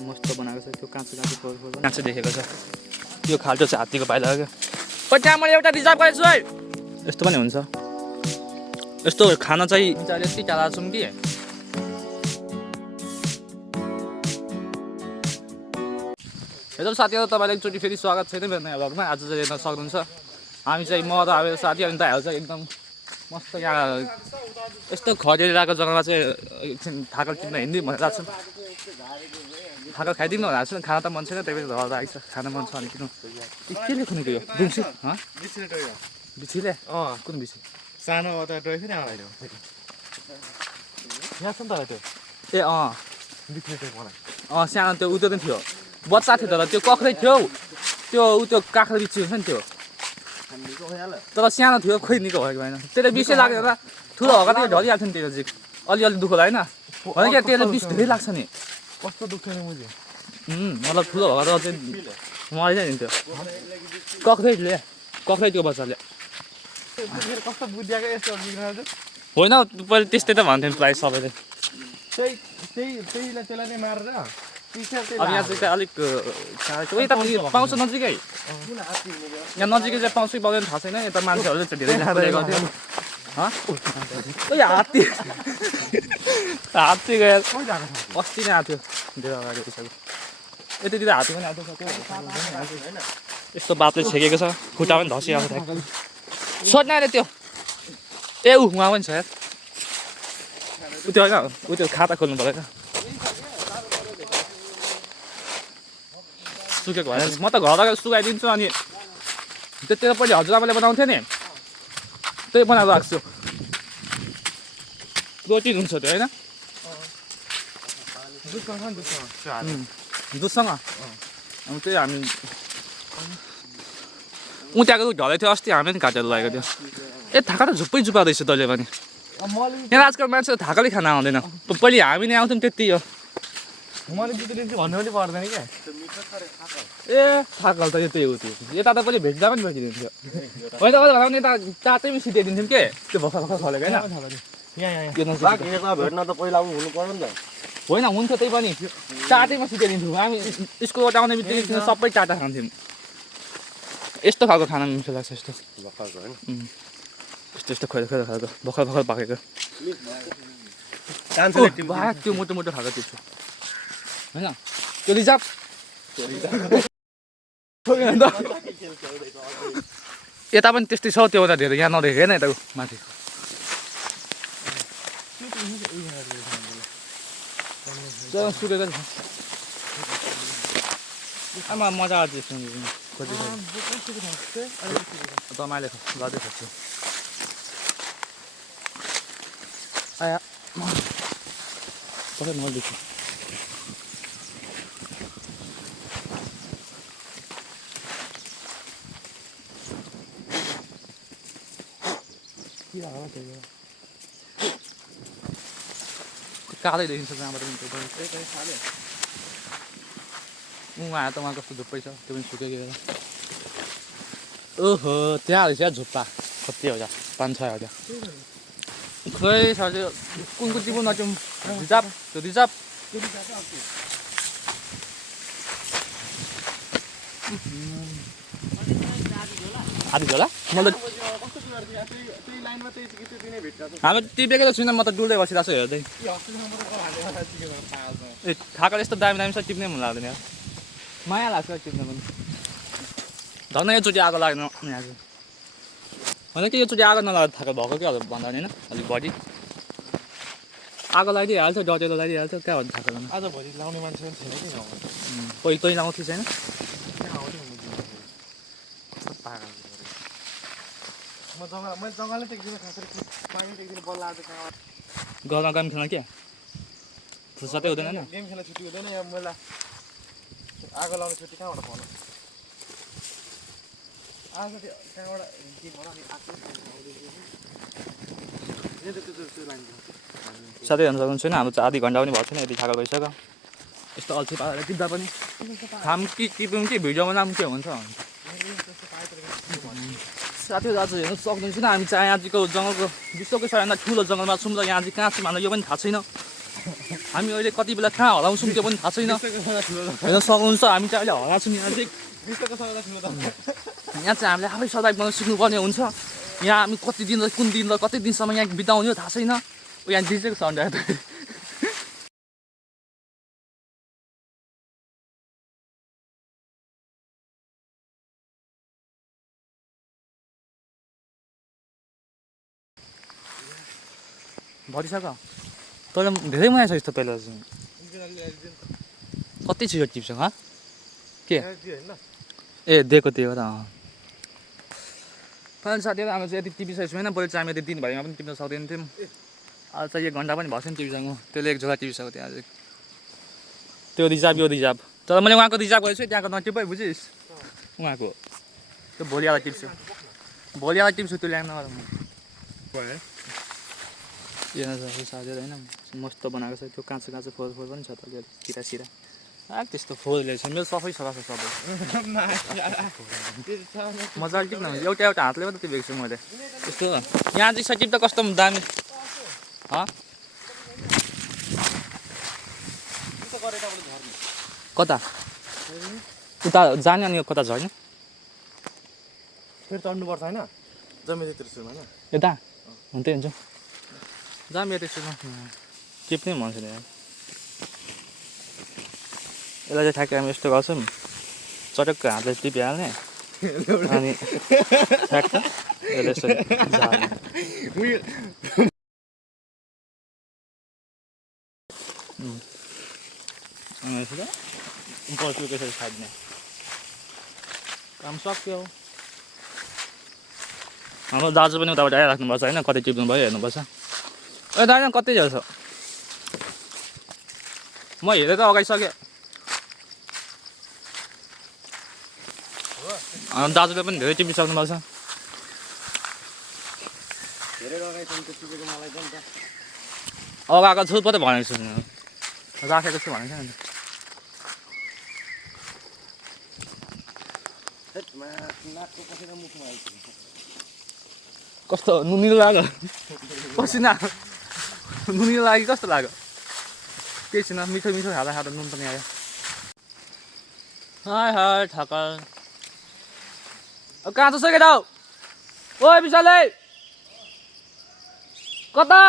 मस्त बनाएको छ त्यो काँचो काँचो काँचो देखेको छ त्यो खाल्टो चाहिँ हात्तीको पाइला क्या त्यहाँ मैले एउटा रिजर्भ गरेको छु है यस्तो पनि हुन्छ यस्तो खाना चाहिँ यति टाढा छौँ कि हेलो साथीहरू तपाईँलाई एकचोटि फेरि स्वागत छैन मेरो नयाँ भ्लगमा आज चाहिँ हेर्न सक्नुहुन्छ हामी चाहिँ म र अब साथी अनि दाइहरू चाहिँ एकदम मस्त यहाँ यस्तो खडेर आएको जग्गामा चाहिँ एकछिन थाकल किन्न हिँड्दै भनेर आएको छौँ थाकल खाइदिउँ भनेर आएको छु खाना त मन छैन त्यही भएर घर आएको छ खाना मन छ भने किन के लेख्नुको यो दुम्सी बिछीले कुन बिछी सानो त टोय फेरि आउँदैन यहाँ छ नि त त्यो ए बिछले टोय मलाई सानो त्यो उयो पनि थियो बच्चा थियो तर त्यो कख्रै थियो त्यो त्यो काँक्रा बिच्छी हुन्छ नि त्यो तर सानो थियो खोइ निको भएको भएन त्यसले विषै लाग्यो र ठुलो हगा त्यो झरिहाल्थ्यो नि त्यो चाहिँ अलिअलि दुःख लाग्यो होइन क्या त्यसले विष धेरै लाग्छ नि कस्तो दुख्छ नि मुझे मतलब ठुलो हगा त चाहिँ मरिदिन्थ्यो कख्रै त्यो बच्चाले कस्तो बुझिएको यस्तो होइन पहिले त्यस्तै त भन्थ्यो प्रायः सबैले त्यसलाई नै मारेर अब यहाँ चाहिँ अलिक यता पाउँछ नजिकै यहाँ नजिकै चाहिँ पाउँछ कि पाउँदैन थाहा छैन यता मान्छेहरूले चाहिँ धेरै गर्थ्यो हात्ती हात्ती गएर अस्ति नै आएको थियो धेरै अगाडि यतातिर हात्ती पनि आएको छ यस्तो बातले छेकेको छ खुट्टा पनि धसिआएको थियो सोध्न अरे त्यो ए उहाँ पनि छ यार त्यो होइन ऊ त्यो खाता खोल्नु पऱ्यो सुकेको भएन म त घर अगाडि सुकाइदिन्छु अनि त्यतिर पहिले हजुरआमाले बनाउँथ्यो नि त्यही बनाएर राख्छु प्रोटिन हुन्छ त्यो होइन दुधसँग अनि त्यही हामी उत्याएको ढलै थियो अस्ति हामी पनि काटेर लगेको थियो ए थाका त झुप्पै जुपा रहेछ तैँले पनि यहाँ आजकल मान्छे थाकाले खाना आउँदैन पहिले हामी नै आउँथ्यौँ त्यति हो मैले जितिदिन्छु भन्नु पनि पर्दैन क्या ए थाकल त त्यही हो त्यो यता त पहिले भेट्दा पनि भेटिदिन्थ्यो होइन भने यता चाँचैमा सिधाइदिन्थ्यौँ के त्यो भर्खर भर्खर फलेको भेट्न त पहिला हुनु पर्यो नि त होइन हुन्थ्यो त्यही पनि चाँचैमा सिधाइदिन्थ्यौँ हामी स्कुलबाट आउने बित्तिकै सबै चाटा खान्थ्यौँ यस्तो खालको खाना मिठो लाग्छ यस्तो भर्खरको होइन यस्तो यस्तो खोइ खोइ खालको भर्खर भर्खर पाकेको त्यो मोटो मोटो खाएको त्यो होइन त्यो रिजर्भ यता पनि त्यस्तै छ त्योभन्दा धेरै यहाँ नदेखेको होइन यताको माथि सुकेको छ आमा मजा आउँछ तपाईँले गर्दै खोज्छु आया तपाईँ मैले देख्छु कालै देखिन्छ त्यहाँबाट आयो त उहाँ कस्तो झुप्पै छ त्यो पनि सुकेको ओहो त्यहाँ रहेछ झुप्पा कति हो त्यहाँ 5-6 हो त्यहाँ खोइ छ त्यो कुन कुन टिप्नु नटिउँ रिजर्भ त्यो रिजर्भ आधी झोला मैले हामी टिपेको त छुइनँ म त डुल्दै बसिरहेको छु हेर्दै ए थाकल यस्तो दामी दामी छ टिप्नै मन लाग्दैन यार माया लाग्छ टिप्न पनि धन्न योचोटि आगो लागेन यहाँ चाहिँ होइन कि योचोटि आगो नलाग्दा थाकल भएको क्या भन्दा होइन अलिक बढी आगो लगाइदिइहाल्छ डटेलो लगाइदिइहाल्छ क्या भन्नु थाकल आज भोलि लाउने मान्छे छैन कि पहिलो तै लाउँथ्यो छैन मैले जङ्गलै देख्दिनँ खास पानी देख्दिनँ बल्ल आज कहाँ घरमा गेम खेल्न क्या फुर्सदै हुँदैन होइन गेम खेल्न छुट्टी हुँदैन यहाँ मलाई आगो लाउने छुट्टी कहाँबाट पाउनु आज त्यो कहाँबाट के साथै हेर्नु सक्नुहुन्छ होइन हाम्रो चाहिँ आधी घन्टा पनि भएको छैन यति थाकल भइसक्यो यस्तो अल्छी पारेर टिप्दा पनि खाम कि टिप्यौँ कि भिडियो बनाऊँ के हुन्छ साथीहरू आज हेर्नु सक्नुहुन्छ हामी चाहिँ यहाँको जङ्गलको विश्वकै सबैभन्दा ठुलो जङ्गलमा छौँ र यहाँ चाहिँ कहाँ छौँ हामीलाई यो पनि थाहा छैन हामी अहिले कति बेला कहाँ हराउँछौँ त्यो पनि थाहा छैन। हेर्न सक्नुहुन्छ हामी चाहिँ अहिले हराउँछौँ यहाँ चाहिँ। यहाँ चाहिँ हामीले आफै सर्भाइभ गर्न सिक्नुपर्ने हुन्छ। यहाँ हामी कति दिन र कुन दिन र कति दिनसम्म यहाँ बिताउने हो थाहा छैन। यहाँ डिजेको छ अन्त भरिसक्यो तैँले धेरै बनाएछ यस्तो तैँले चाहिँ कति छिटो टिप्छ के ए दिएको त्यो त पहिला साथीहरू हाम्रो चाहिँ यति टिपिसकेको छैन। पहिला चाहिँ हामी यति दिनभरिमा पनि टिप्न सक्दैन थियौँ। आज चाहिँ 1 घन्टा पनि भएको छैन टिपिसक्नु। त्यसले एक जग्गा टिपिसक्यो त्यहाँ चाहिँ त्यो रिजर्भ यो रिजर्भ। तर मैले उहाँको रिजर्भ गरेको छु त्यहाँको नटिपै बुझिस् उहाँको त्यो भोलि आएर टिप्छु त्यो ल्याउनु साथीहरू होइन मस्त बनाएको छ। त्यो काँचो काँचो फोहोर पनि छ त सिरा सिरा त्यस्तो फोहोरले छ। मेरो सफै छ सबै मजाले टिप्न एउटा एउटा हातले मात्रै टिपेको छु मैले त्यस्तो। यहाँ चाहिँ सचिप त कस्तो दामी कता उता जाने अनि कता झर्ने फेरि चढ्नुपर्छ होइन जमेर त्रिशुलमा होइन यता हुन्थ्यो हुन्छ जाम यता त्यसमा टिप्नै मन छैन यहाँ। यसलाई चाहिँ ठ्याक्कै हामी यस्तो गर्छौँ चटक्क हातले टिपिहाल्ने अनि ठ्याक्क यसले यसरी झार्ने। पर्सुको यसरी छाड्ने काम सक्यो। हाम्रो दाजु पनि उताबाट आइराख्नुपर्छ होइन कति टिप्नु भयो हेर्नुपर्छ। ए दाजु कति झर्छ म हेरेर त अगाइसकेँ। दाजुले पनि धेरै टिपिसक्नुपर्छ। अगाएको छु पो त भनेको छु राखेको छु भनेको छैन। कस्तो नुनिलो लाग्यो पसिना नुनिलो लाग्यो कस्तो लाग्यो केही छैन। मिठो मिठो खाँदा खाँदा नुन पनि आयो। हाय हाय ठक्कर कहाँ छ केटा ओ विशालै कता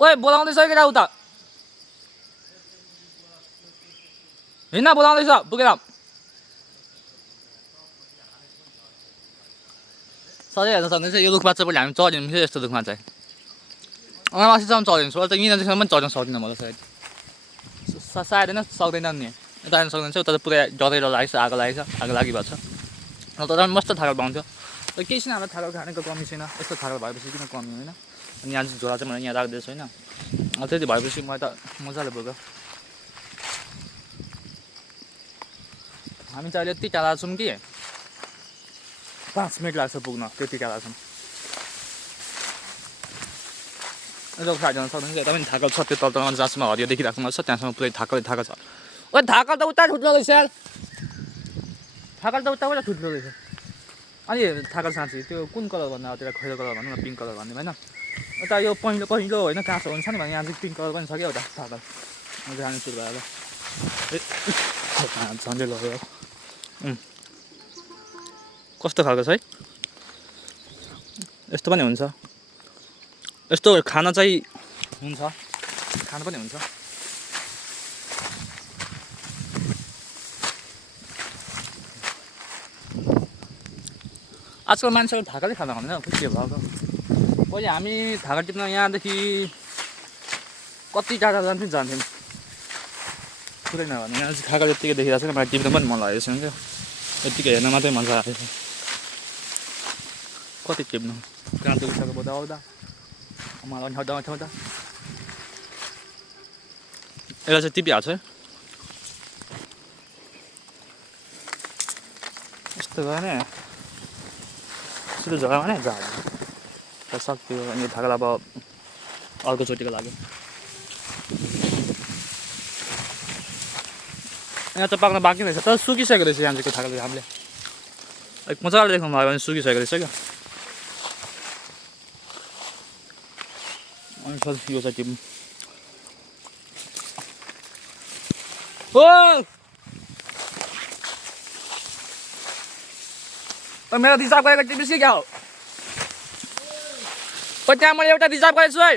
ओए बोलाउँदैछ केटा उता हिँड्न बोलाउँदैछ पुगेर सधैँ हेर्न सक्नुहुन्छ। यो रुखमा चाहिँ हामी चढ्यौँ थियो यस्तो रुखमा चाहिँ मासिसम्म चढ्यौँ त यिनीहरूसम्म पनि चढ्न सक्दिनँ मलाई सायद सायद होइन सक्दैन नि। यता हेर्न सक्नुहुन्छ उता चाहिँ पुरै डढेर लागेको छ आगो लागेको छ आगो लागिरहेको छ। तर मस्त थाकल पाउँथ्यो र केही छैन हाम्रो थाकल खानेको कमी छैन। यस्तो थाकल भएपछि किन कमी होइन। अनि यहाँ चाहिँ झोला चाहिँ मैले यहाँ राख्दैछु होइन त्यति भएपछि मैले त मजाले पुग्यो। हामी चाहिँ अहिले यति टाढा छौँ कि 5 मिनट लाग्छ पुग्न त्यति टाढा छौँ। रोग साइड जान सक्नुहुन्छ यता पनि थाकल छ त्यो तलमा जहाँसम्म हरियो देखिराख्नु छ त्यहाँसम्म पुरै थाकल छ। ओ थाकल त उता ठुट्लो रहेछ यार थाकल त उता ठुट्लो रहेछ। अनि थाकल साँच्ची त्यो कुन कलर भन्दा त्यसलाई खैरो कलर भन्नु न पिङ्क कलर भन्ने होइन। उता यो पहिलो होइन काँचो हुन्छ नि भने यहाँ चाहिँ पिङ्क कलर पनि छ क्या उता थाकल जानु सुरु भएर झन्डै लग्यो। कस्तो खालको छ है यस्तो पनि हुन्छ यस्तो खाना चाहिँ हुन्छ खाना पनि हुन्छ। आजकल मान्छेहरू थाकलै खाना खाँदैन के भएको। पहिले हामी थाका टिप्न यहाँदेखि कति टाढा जान्थ्यौँ पुरै नभने यहाँ चाहिँ थाका यत्तिकै देखिरहेको छ मलाई टिप्न पनि मन लागेको छ क्या यत्तिकै हेर्न मात्रै मजा आएको छ। कति टिप्नु कहाँ दुखिसक्यो बोदा आउँदा मलाई ठाउँदा यसलाई चाहिँ टिपिहाल्छ है यस्तो भयो भने यस्तो जग्गामा नै झार्नु सक्यो। अनि थाकल अब अर्कोचोटिको लागि यहाँ चाहिँ पाक्न बाँकी रहेछ तर सुकिसकेको रहेछ यहाँ चाहिँ थाकल हामीले अलिक मजाले देख्नु भयो भने सुकिसकेको रहेछ क्या। यो चाहिँ टिप्नु ओ मेरो रिजर्भ गरेको टिप्स के क्या हो त्यहाँ मैले एउटा रिजर्भ गरेको छु है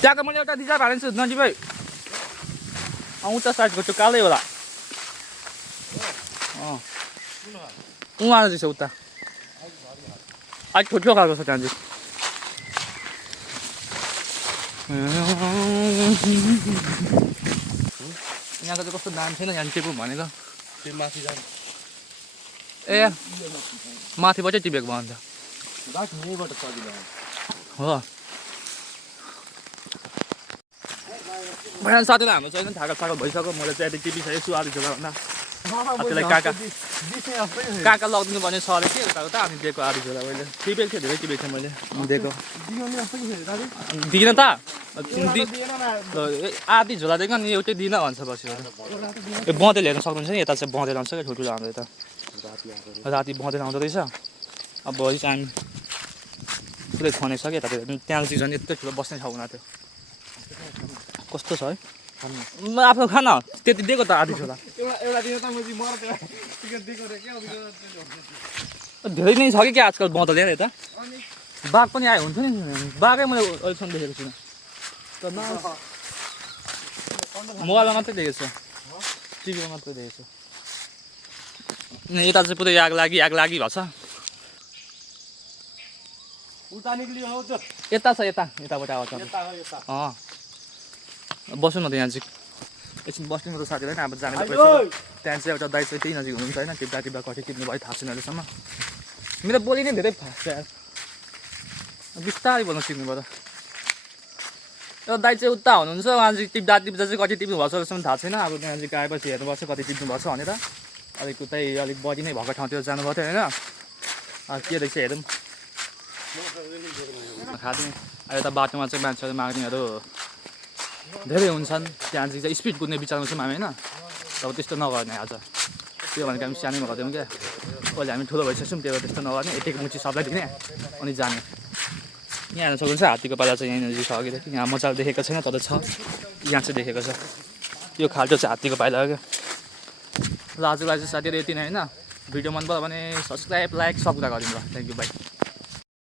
त्यहाँको मैले एउटा रिजर्भ हालेको छु नजिब भाइ उता साइडको त्यो कालै होला उहाँ चाहिँ छ उता अलिक ठुलो खालको छ त्यहाँ चाहिँ यहाँको चाहिँ कस्तो दाम छैन यहाँ टिप्नु भनेको त्यो माथि जानु ए माथिबाटै टिपेको भयो अन्त गाठ यहीँबाट सजिलो हो बिहान साथीलाई हाम्रो चाहिँ थाकल साकल भइसक्यो मैले चाहिँ यति टिपिसकेको छु आलु झोला भन्दा त्यसलाई काका लगिदिनु पर्ने सरले के उता उता अनि दिएको आलु झोला मैले टिपेको थिएँ धेरै टिपेको थिएँ मैले दिएको दिइनँ त आधी झोला दिएको अनि एउटै दिन भन्छ बस्यो ए बँदेल हेर्न सक्नुहुन्छ नि यता चाहिँ बँदेल आउँछ क्या ठुल्ठुलो हाम्रो यता राति बँदेल आउँदो रहेछ अब भोलि चाहिँ हामी पुरै खनेछ क्या यतातिर त्यहाँ चाहिँ झन् यत्रो ठुलो बस्ने ठाउँ हुँदा थियो कस्तो छ है आफ्नो खाना त्यति दिएको त आधी झोला धेरै नै छ कि क्या आजकल बँदेल हेर यता बाघ पनि आयो हुन्थ्यो नि बाघै मैले अहिलेसम्म देखेको छुइनँ मोबाइलमा मात्रै देखेको छु टिभीमा मात्रै देखेको छु यता चाहिँ पुरै आग लागि भएको छ उता निक्लियो हौ त्यो यता छ यताबाट आउँछ बस्नु न त यहाँ चाहिँ एकछिन बस्नु त साथीलाई नि अब जाने त्यहाँ चाहिँ एउटा दाइ चाहिँ त्यही नजिक हुनुहुन्छ होइन टिप्दा कति टिप्नु भयो थाहा छैन अहिलेसम्म मेरो बोली नै धेरै फास्ट छ बिस्तारै बोल्न सिक्नु पर्यो एउटा दाइ चाहिँ उता हुनुहुन्छ उहाँ चाहिँ टिप्दा चाहिँ कति टिप्नु भएको छ अहिलेसम्म थाहा छैन अब त्यहाँ चाहिँ गएपछि हेर्नुपर्छ कति टिप्नु भएको छ भनेर अलिक उतै अलिक बढी नै भएको ठाउँतिर जानुभएको थियो होइन के रहेछ हेरौँ खाँदिने अब यता बाटोमा चाहिँ मान्छेहरू माग्नेहरू धेरै हुन्छन् त्यहाँ चाहिँ स्पिड कुद्ने विचारमा छौँ हामी होइन अब त्यस्तो नगर्ने आज त्यो भनेको हामी सानैमा गर्थ्यौँ क्या अहिले हामी ठुलो भइसक्छौँ त्यो त्यस्तो नगर्ने यतिको मुठी सबलाई दिने अनि जाने यहाँ हेर्न सक्नुहुन्छ हात्तीको पाला चाहिँ यहीँनिर छ अघिदेखि यहाँ मजाले देखेको छैन तर छ यहाँ चाहिँ देखेको छ यो खाल्टो चाहिँ हात्तीको पाइला हो क्या ल आजलाई चाहिँ साथीहरू यति नै होइन भिडियो मन पर्यो भने सब्सक्राइब लाइक सब कुरा गरिदिनु ल थ्याङ्क यू बाई